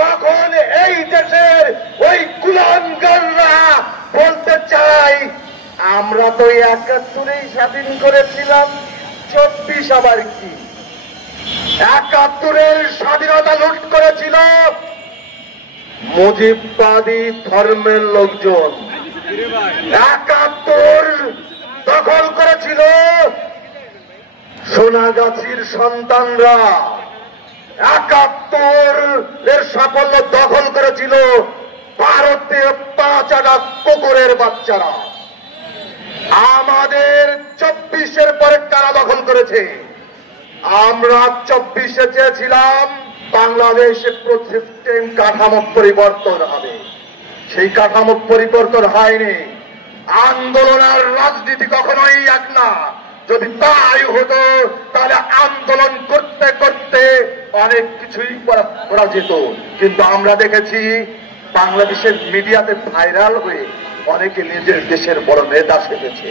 তখন এই দেশের ওই কুলাঙ্গাররা বলতে চাই আমরা তো ৭১-এই স্বাধীন করেছিলাম, ২৪ আবার কি? ৭১-এর স্বাধীনতা লুট করেছিল মুজিববাদী ধর্মের লোকজন, ৭১ দখল করেছিল সোনাগাছির সন্তানরা, ৭১-এর সাফল্য দখল করেছিল ভারতে ৫ কুকুরের বাচ্চারা। আমাদের ২৪-এর পরে কারা দখল করেছে? আমরা ২৪-এ চেয়েছিলাম বাংলাদেশে সিস্টেম কাঠামো পরিবর্তন হবে, সেই কাঠামো পরিবর্তন হয়নি। আন্দোলন আর রাজনীতি কখনোই এক না। যদি তাই হতো তাহলে আন্দোলন করতে করতে অনেক কিছুই করা যেত, কিন্তু আমরা দেখেছি বাংলাদেশের মিডিয়াতে ভাইরাল হয়ে অনেকে নিজের দেশের বড় নেতা সেজেছে।